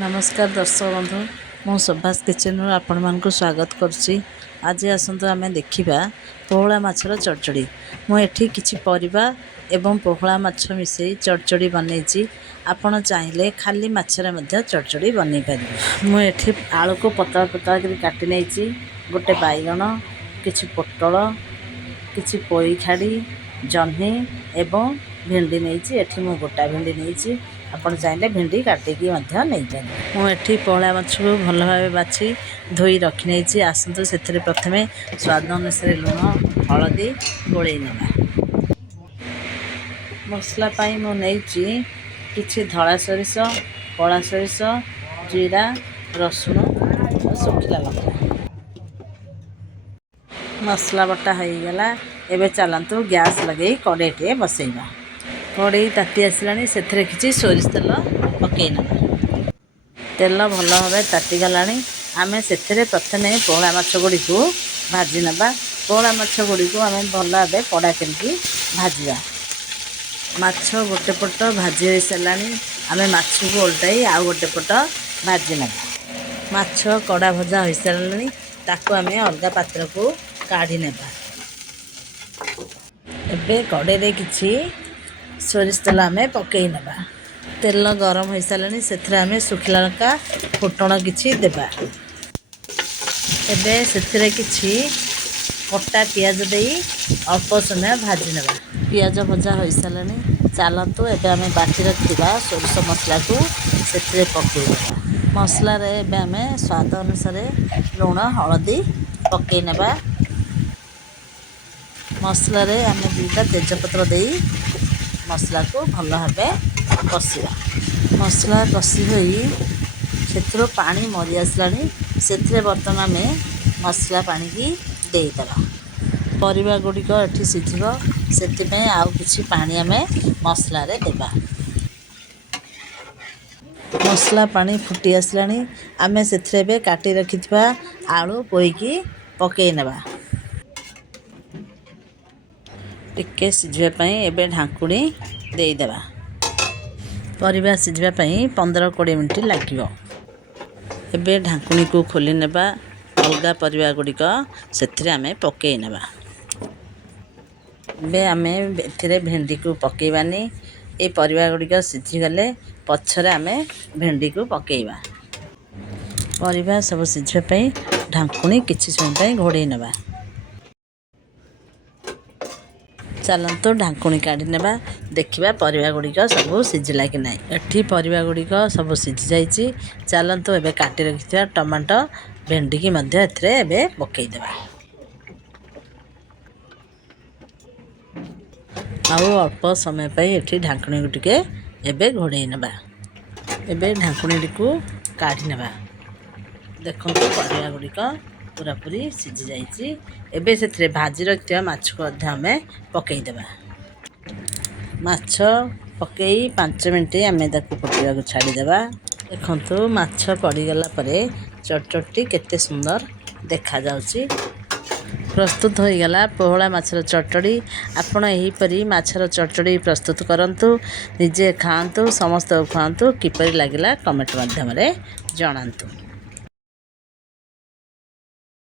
नमस्कार दर्शक बंधु मु सुभाष किचन आपण मानक स्वागत करुच्ची। आज आसतु आम देखा पोहला माछर चड़चड़ी। मुझे किसी परिबा एवं पोहला माछ मिसई चड़चड़ी बनई। आपण चाहिए खाली माछरे मध्य चड़चड़ी बनई पारे। मुझे आलू को पतला पतला कर काटी नहीं, गोटे बैगण, किछि पोटल, किछि पोई खाड़ी, जह्नी एवं भेंडी नहीं। एठी मु गोटा भेंडी नहीं, आपड़ चाहिए भेंडी काटिकी नहीं पारे। मुझे पोहला माछ को भल भाव बाछि धोई रखी नहीं। आसतु से प्रथम स्वाद अनुसार लुण हलदी गोलई नेबा। मसला पाई मु नहीं किछि धला सोरिष, कला सोरिष, जीरा, रसुण और सुखिला लंका। मसला बटा हो गला। एबे चलतु गैस लगे कड़े बसैबा। कड़े ताती आसलानी से किसी सोरिष तेल पकईना। तेल भल भाव तातीगला आम से प्रथम पोहला माछ गुड़ी को भाजी नवा। पोहला माछ गुड़ी को आम भल भाव कड़ा करके भाजा। माछ गोटे पट भाजी हो सारा आम माछ को ओल्टाई आउ गोटे पट भाजी नवा। माछ कड़ा भजा हो सारा ताकू आम अलग पात्र को काढ़ी नेबा। एबे कड़े किछि सोरिष तेल आम पकई नेबा। तेल गरम हो सारे से सुखिला लंका फुटण किछि देबा। एबे से किछि कटा पियाज दे अल्प समय भाजी नेबा। पियाज भजा हो सारे चलतु एबे आम बाटी रखा सोरिष मसला को से पकई देबा। मसला रे एबे आम स्वाद अनुसार लुण हलदी पकई नेबा। मसला रे आम दुईटा तेजपत्र दे मसला को भल भाव कषा। मसला कषि हो पानी मरी आसलानी से बर्तमान आम मसला पानी की देदेबा। परिबा गुड़िक एठी सिझिबो से आउ किछि पानी आम मसला रे देबा। मसला पानी फुटी आसलानी आम से काटी रखिथिबा आलू पोईकी पकई नेबा। टिके सिझापी एबे ढांकुणी देदेबा। परिबा सिझापी 15-20 मिनट लगे। एबे ढांकुणी को खोली नेबा। अलग परिबा गुड़िक से आम पकई नेबा। एबे आम एथिरे भेंडी को पकईबानी। ये परिबा गुड़िक सिझीगले पछरे आम भेंडी को पकईबा। परिबा सब सिझापी ढांकुणी किछि समय घोड़े नेबा। चलतु ढांकुणी काढ़ी नेबा। देखिबा परिबा गुड़िक सब सिझिला कि ना। एठी परिबा गुड़िक सब सिझी जाइछि। चलतु एबे काटी रखिथिबा टमाटो भेंडी की मध्य एथिरे एबे पकई देबा। आउ अल्प समय पाई एठी ढांकुणी गुटिके एबे घोड़े नेबा। एबे ढांकुणी को काढ़ी नेबा। देखंतु परिबा गुड़िक पूरा पूरी सिझी जाइछि। एबे से भाजी रखिथिबा माछ को आम पकई देबा। माछ पकई 5 मिनट आम ताकू पकड़ा को छाड़ी देबा। देखंतु माछ पड़ीगला परे चटचटी केते सुंदर देखा जाउछि। प्रस्तुत हो गला पोहला माछर चटड़ी। आपण एहीपरि माछर चटड़ी प्रस्तुत करंतु, निजे खांतु, समस्त खांतु। किपरि लागिला कमेंट माध्यम रे जणांतु।